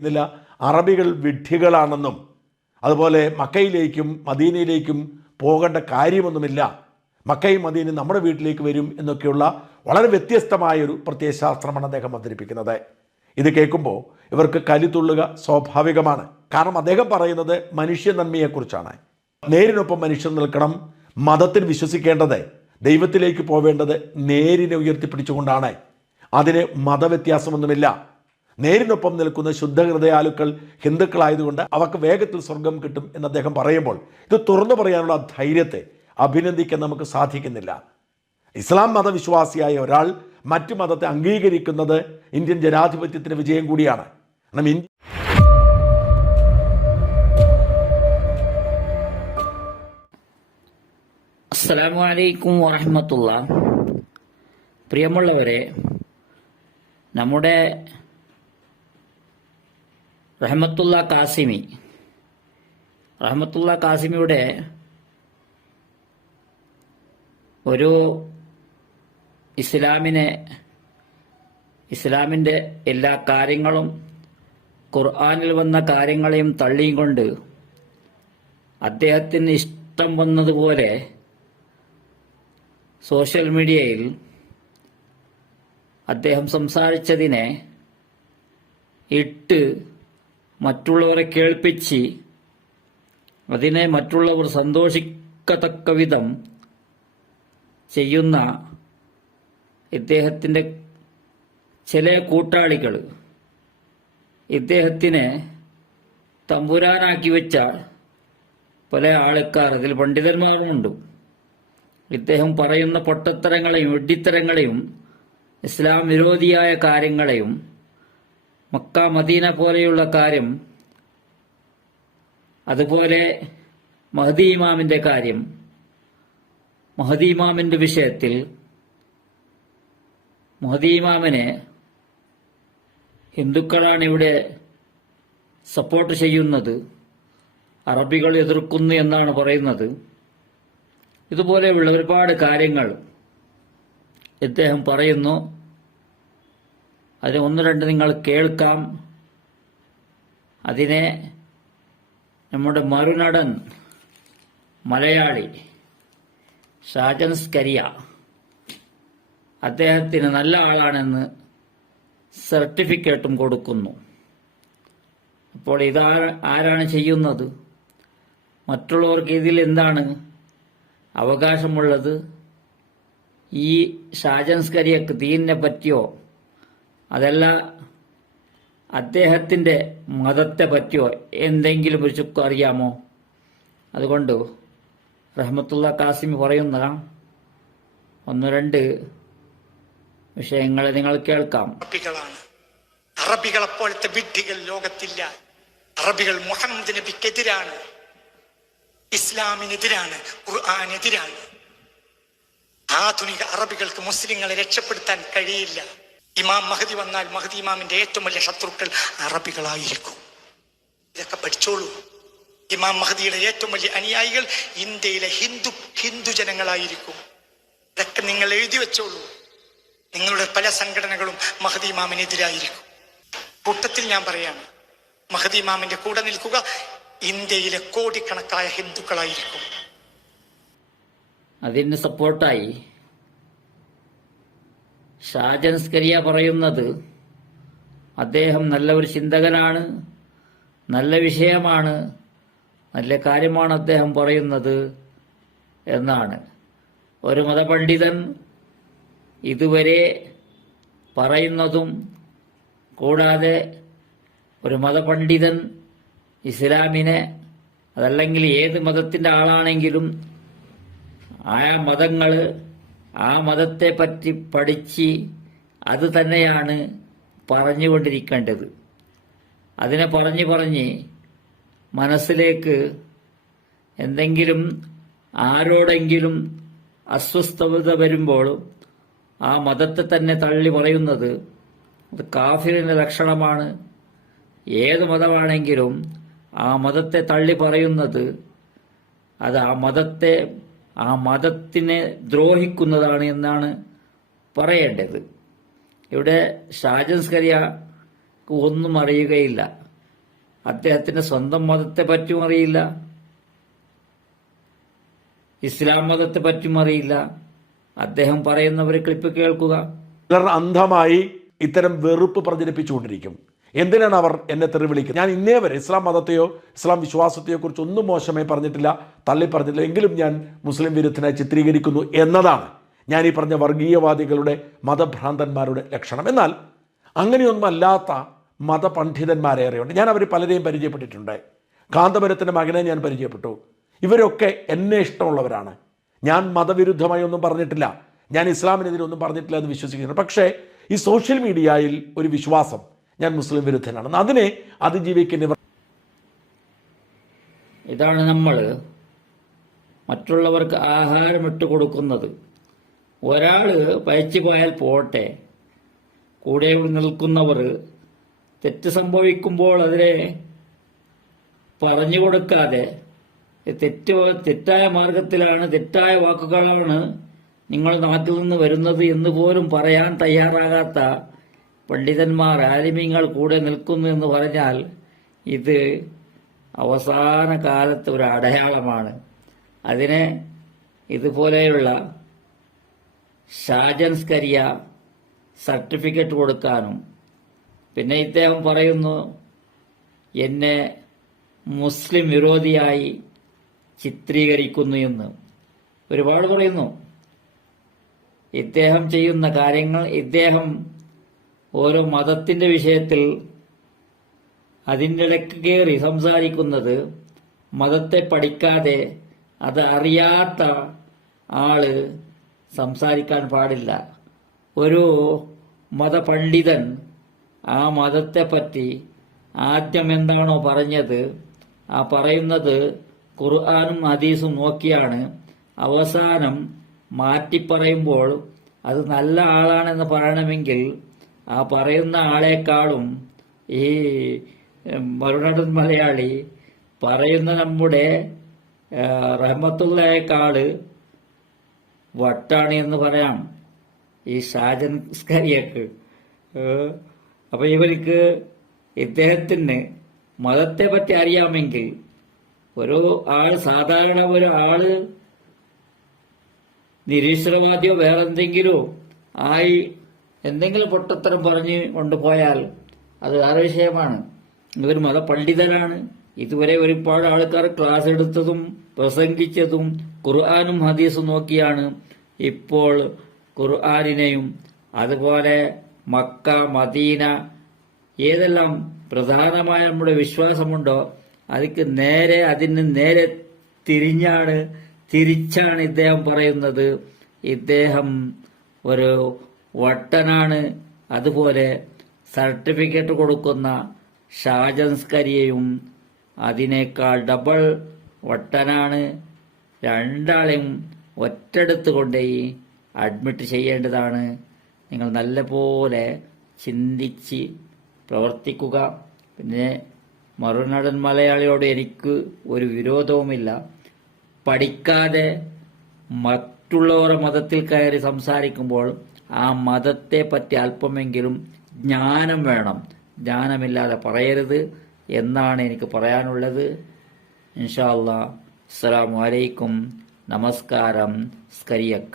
ഇതിൽ അറബികൾ വിഡ്ഢികളാണെന്നും അതുപോലെ മക്കയിലേക്കും മദീനയിലേക്കും പോകേണ്ട കാര്യമൊന്നുമില്ല, മക്കയും മദീനയും നമ്മുടെ വീട്ടിലേക്ക് വരും എന്നൊക്കെയുള്ള വളരെ വ്യത്യസ്തമായൊരു പ്രത്യയശാസ്ത്രമാണ് അദ്ദേഹം അവതരിപ്പിക്കുന്നത്. ഇത് കേൾക്കുമ്പോൾ ഇവർക്ക് കലിതുള്ളുക സ്വാഭാവികമാണ്. കാരണം അദ്ദേഹം പറയുന്നത് മനുഷ്യ നന്മയെക്കുറിച്ചാണ്. നേരിനൊപ്പം മനുഷ്യൻ നിൽക്കണം, മതത്തിൽ വിശ്വസിക്കേണ്ടത്, ദൈവത്തിലേക്ക് പോവേണ്ടത് നേരിനെ ഉയർത്തിപ്പിടിച്ചുകൊണ്ടാണ്. അതിന് മതവ്യത്യാസമൊന്നുമില്ല. നേരിനൊപ്പം നിൽക്കുന്ന ശുദ്ധഹൃദയാലുക്കൾ ഹിന്ദുക്കളായതുകൊണ്ട് അവർക്ക് വേഗത്തിൽ സ്വർഗം കിട്ടും എന്ന് അദ്ദേഹം പറയുമ്പോൾ ഇത് തുറന്നു പറയാനുള്ള ധൈര്യത്തെ അഭിനന്ദിക്കാൻ നമുക്ക് സാധിക്കുന്നില്ല. ഇസ്ലാം മതവിശ്വാസിയായ ഒരാൾ മറ്റു മതത്തെ അംഗീകരിക്കുന്നത് ഇന്ത്യൻ ജനാധിപത്യത്തിന് വിജയം കൂടിയാണ്. അസ്സലാമു അലൈക്കും വറഹ്മത്തുള്ളാഹി. പ്രിയമുള്ളവരെ, നമ്മുടെ റഹ്മത്തുള്ള കാസിമിയുടെ ഒരു ഇസ്ലാമിൻ്റെ എല്ലാ കാര്യങ്ങളും ഖുർആനിൽ വന്ന കാര്യങ്ങളെയും തള്ളിയും കൊണ്ട് അദ്ദേഹത്തിന് ഇഷ്ടം വന്നതുപോലെ സോഷ്യൽ മീഡിയയിൽ അദ്ദേഹം സംസാരിച്ചതിനെ ഇട്ട് മറ്റുള്ളവരെ കേൾപ്പിച്ച് അതിനെ മറ്റുള്ളവർ സന്തോഷിക്കത്തക്ക വിധം ചെയ്യുന്ന ഇദ്ദേഹത്തിൻ്റെ ചില കൂട്ടാളികൾ, ഇദ്ദേഹത്തിനെ തമ്പുരാനാക്കി വെച്ച പല ആൾക്കാർ, അതിൽ പണ്ഡിതന്മാരുമുണ്ട്. ഇദ്ദേഹം പറയുന്ന പൊട്ടത്തരങ്ങളെയും വെഡ്ഡിത്തരങ്ങളെയും ഇസ്ലാം വിരോധിയായ കാര്യങ്ങളെയും മക്ക മദീന പോലെയുള്ള കാര്യം, അതുപോലെ മഹദി ഇമാമിൻ്റെ കാര്യം, മഹദി ഇമാമിൻ്റെ വിഷയത്തിൽ മഹദി ഇമാമിനെ ഹിന്ദുക്കളാണ് ഇവിടെ സപ്പോർട്ട് ചെയ്യുന്നത്, അറബികൾ എതിർക്കുന്നു എന്നാണ് പറയുന്നത്. ഇതുപോലെയുള്ള ഒരുപാട് കാര്യങ്ങൾ ഇദ്ദേഹം പറയുന്നു. അത് ഒന്ന് രണ്ട് നിങ്ങൾ കേൾക്കാം. അതിനെ നമ്മുടെ മറുനടൻ മലയാളി ഷാജൻ സ്കരിയ അദ്ദേഹത്തിന് നല്ല ആളാണെന്ന് സർട്ടിഫിക്കറ്റും കൊടുക്കുന്നു. അപ്പോൾ ആരാണ് ചെയ്യുന്നത്? മറ്റുള്ളവർക്ക് ഇതിൽ എന്താണ് അവകാശമുള്ളത്? ഈ ഷാജൻ സ്കരിയക്ക് ദീനിനെ പറ്റിയോ അതല്ല അദ്ദേഹത്തിൻ്റെ മതത്തെ പറ്റിയോ എന്തെങ്കിലും ഒരു ചുക്കും അറിയാമോ? അതുകൊണ്ട് റഹ്മത്തുള്ള കാസിമി പറയുന്ന ഒന്ന് രണ്ട് വിഷയങ്ങൾ നിങ്ങൾ കേൾക്കാം. അറബികളെപ്പോലത്തെ വിഡ്ഢികൾ ലോകത്തില്ല. അറബികൾ മുഹമ്മദ് നബിക്കെതിരാണ്, ഇസ്ലാമിനെതിരാണ്, ഖുർആനെതിരാണ്. ആധുനിക അറബികൾക്ക് മുസ്ലിങ്ങളെ രക്ഷപ്പെടുത്താൻ കഴിയില്ല. ഇമാം മഹദി വന്നാൽ മഹദി ഇമാമിന്റെ ഏറ്റവും വലിയ ശത്രുക്കൾ അറബികളായിരിക്കും. ഇതൊക്കെ പഠിച്ചോളൂ. ഇമാം മഹദിയുടെ ഏറ്റവും വലിയ അനുയായികൾ ഇന്ത്യയിലെ ഹിന്ദു ജനങ്ങളായിരിക്കും. ഇതൊക്കെ നിങ്ങൾ എഴുതി വെച്ചോളൂ. നിങ്ങളുടെ പല സംഘടനകളും മഹദി ഇമാമിനെതിരായിരിക്കും. കൂട്ടത്തിൽ ഞാൻ പറയാണ്, മഹദി ഇമാമിന്റെ കൂടെ നിൽക്കുക ഇന്ത്യയിലെ കോടിക്കണക്കായ ഹിന്ദുക്കളായിരിക്കും. അതിന് സപ്പോർട്ടായി ഷാജൻ സ്കരിയ പറയുന്നത് അദ്ദേഹം നല്ല ഒരു ചിന്തകനാണ്, നല്ല വിഷയമാണ്, നല്ല കാര്യമാണ് അദ്ദേഹം പറയുന്നത് എന്നാണ്. ഒരു മതപണ്ഡിതൻ ഇതുവരെ പറയുന്നതും കൂടാതെ ഒരു മതപണ്ഡിതൻ ഇസ്ലാമിനെ അതല്ലെങ്കിൽ ഏത് മതത്തിൻ്റെ ആളാണെങ്കിലും ആ മതത്തെ പറ്റി പഠിച്ച് അത് തന്നെയാണ് പറഞ്ഞുകൊണ്ടിരിക്കേണ്ടത്. അതിനെ പറഞ്ഞ് മനസ്സിലേക്ക് എന്തെങ്കിലും ആരോടെങ്കിലും അസ്വസ്ഥത വരുമ്പോൾ ആ മതത്തെ തന്നെ തള്ളി പറയുന്നത് അത് കാഫിറിന്റെ ലക്ഷണമാണ്. ഏത് മതമാണെങ്കിലും ആ മതത്തെ തള്ളി പറയുന്നത് അത് ആ മതത്തിനെ ദ്രോഹിക്കുന്നതാണ് എന്നാണ് പറയേണ്ടത്. ഇവിടെ ഷാജൻ സ്കരിയ ഒന്നും അറിയുകയില്ല. അദ്ദേഹത്തിന്റെ സ്വന്തം മതത്തെ പറ്റിയും അറിയില്ല, ഇസ്ലാം മതത്തെ പറ്റിയും അറിയില്ല. അദ്ദേഹം പറയുന്ന ഒരു ക്ലിപ്പ് കേൾക്കുക. ചിലർ അന്ധമായി ഇത്തരം വെറുപ്പ് പ്രചരിപ്പിച്ചുകൊണ്ടിരിക്കും. എന്തിനാണ് അവർ എന്നെ തെറി വിളിക്കുന്നത്? ഞാൻ ഇന്നേ വരെ ഇസ്ലാം മതത്തെയോ ഇസ്ലാം വിശ്വാസത്തെയോ കുറിച്ച് ഒന്നും മോശമായി പറഞ്ഞിട്ടില്ല, തള്ളി പറഞ്ഞിട്ടില്ല. എങ്കിലും ഞാൻ മുസ്ലിം വിരുദ്ധനായി ചിത്രീകരിക്കുന്നു എന്നതാണ് ഞാൻ ഈ പറഞ്ഞ വർഗീയവാദികളുടെ മതഭ്രാന്തന്മാരുടെ ലക്ഷണം. എന്നാൽ അങ്ങനെയൊന്നും അല്ലാത്ത മതപണ്ഡിതന്മാരേറെയുണ്ട്. ഞാൻ അവർ പലരെയും പരിചയപ്പെട്ടിട്ടുണ്ട്. കാന്തപുരത്തിൻ്റെ മകനെ ഞാൻ പരിചയപ്പെട്ടു. ഇവരൊക്കെ എന്നെ ഇഷ്ടമുള്ളവരാണ്. ഞാൻ മതവിരുദ്ധമായി ഒന്നും പറഞ്ഞിട്ടില്ല, ഞാൻ ഇസ്ലാമിനെതിരെ ഒന്നും പറഞ്ഞിട്ടില്ല എന്ന് വിശ്വസിക്കുന്നു. പക്ഷേ ഈ സോഷ്യൽ മീഡിയയിൽ ഒരു വിശ്വാസം ഞാൻ മുസ്ലിം വിരുദ്ധനാണെന്ന് അതിനെ അതിജീവിക്കുന്നവർ. ഇതാണ് നമ്മൾ മറ്റുള്ളവർക്ക് ആഹാരം ഇട്ട് കൊടുക്കുന്നത്. ഒരാൾ പയച്ചു പോയാൽ പോട്ടെ, കൂടെ നിൽക്കുന്നവർ തെറ്റ് സംഭവിക്കുമ്പോൾ അതിനെ പറഞ്ഞു കൊടുക്കാതെ തെറ്റായ മാർഗത്തിലാണ്, തെറ്റായ വാക്കുകളാണ് നിങ്ങൾ നാട്ടിൽ നിന്ന് വരുന്നത് എന്ന് പോലും പറയാൻ തയ്യാറാകാത്ത പണ്ഡിതന്മാർ, ആലിമീങ്ങൾ കൂടെ നിൽക്കുന്നു എന്ന് പറഞ്ഞാൽ ഇത് അവസാന കാലത്ത് ഒരു അടയാളമാണ്. അതിനെ ഇതുപോലെയുള്ള ഷാജൻസ്കരിയ സർട്ടിഫിക്കറ്റ് കൊടുക്കാനും, പിന്നെ ഇദ്ദേഹം പറയുന്നു എന്നെ മുസ്ലിം വിരോധിയായി ചിത്രീകരിക്കുന്നു എന്ന് ഒരുപാട് പറയുന്നു. ഇദ്ദേഹം ചെയ്യുന്ന കാര്യങ്ങൾ, ഇദ്ദേഹം ഓരോ മതത്തിന്റെ വിഷയത്തിൽ അതിൻ്റെ ഇടയ്ക്ക് കയറി സംസാരിക്കുന്നത്, മതത്തെ പഠിക്കാതെ അത് അറിയാത്ത ആള് സംസാരിക്കാൻ പാടില്ല. ഒരു മതപണ്ഡിതൻ ആ മതത്തെപ്പറ്റി ആദ്യം എന്താണോ പറഞ്ഞത്, ആ പറയുന്നത് ഖുർആനും ഹദീസും നോക്കിയാണ്. അവസാനം മാറ്റിപ്പറയുമ്പോൾ അത് നല്ല ആളാണെന്ന് പറയണമെങ്കിൽ ആ പറയുന്ന ആളെക്കാളും ഈ മറുനാടൻ മലയാളി പറയുന്ന നമ്മുടെ റഹ്മത്തുള്ളയേക്കാള് വട്ടാണ് എന്ന് പറയാം ഈ ഷാജൻ സ്കരിയക്ക്. അപ്പൊ ഇവർക്ക് ഇദ്ദേഹത്തിന് മതത്തെ പറ്റി അറിയാമെങ്കിൽ ഒരു ആള്, സാധാരണ ഒരു ആള് നിരീശ്വരവാദിയോ വേറെന്തെങ്കിലോ ആയി എന്തെങ്കിലും പൊട്ടത്തരം പറഞ്ഞ് കൊണ്ടുപോയാൽ അത് വേറെ വിഷയമാണ്. ഇവർ മതപണ്ഡിതനാണ്. ഇതുവരെ ഒരുപാട് ആൾക്കാർ ക്ലാസ് എടുത്തതും പ്രസംഗിച്ചതും ഖുർആനും ഹദീസും നോക്കിയാണ്. ഇപ്പോൾ ഖുർആനിനെയും അതുപോലെ മക്ക, മദീന, ഏതെല്ലാം പ്രധാനമായ നമ്മുടെ വിശ്വാസമുണ്ടോ അതിന് നേരെ തിരിച്ചാണ് ഇദ്ദേഹം പറയുന്നത്. ഇദ്ദേഹം ഒരു വട്ടനാണ്. അതുപോലെ സർട്ടിഫിക്കറ്റ് കൊടുക്കുന്ന ഷാജൻസ്കരിയെയും അതിനേക്കാൾ ഡബിൾ വട്ടനാണ്. രണ്ടാളെയും ഒറ്റടുത്ത് കൊണ്ടുപോയി അഡ്മിറ്റ് ചെയ്യേണ്ടതാണ്. നിങ്ങൾ നല്ലപോലെ ചിന്തിച്ച് പ്രവർത്തിക്കുക. പിന്നെ മറുനാടൻ മലയാളിയോട് എനിക്ക് ഒരു വിരോധവുമില്ല. പഠിക്കാതെ മറ്റുള്ളവരുടെ മതത്തിൽ കയറി സംസാരിക്കുമ്പോൾ ആ മതത്തെ പറ്റി അല്പമെങ്കിലും ജ്ഞാനം വേണം. ജ്ഞാനമില്ലാതെ പറയരുത് എന്നാണ് എനിക്ക് പറയാനുള്ളത്. ഇൻഷാ അല്ലാഹ്. അസ്സലാമു അലൈക്കും. നമസ്കാരം. സ്കരിയക്ക്.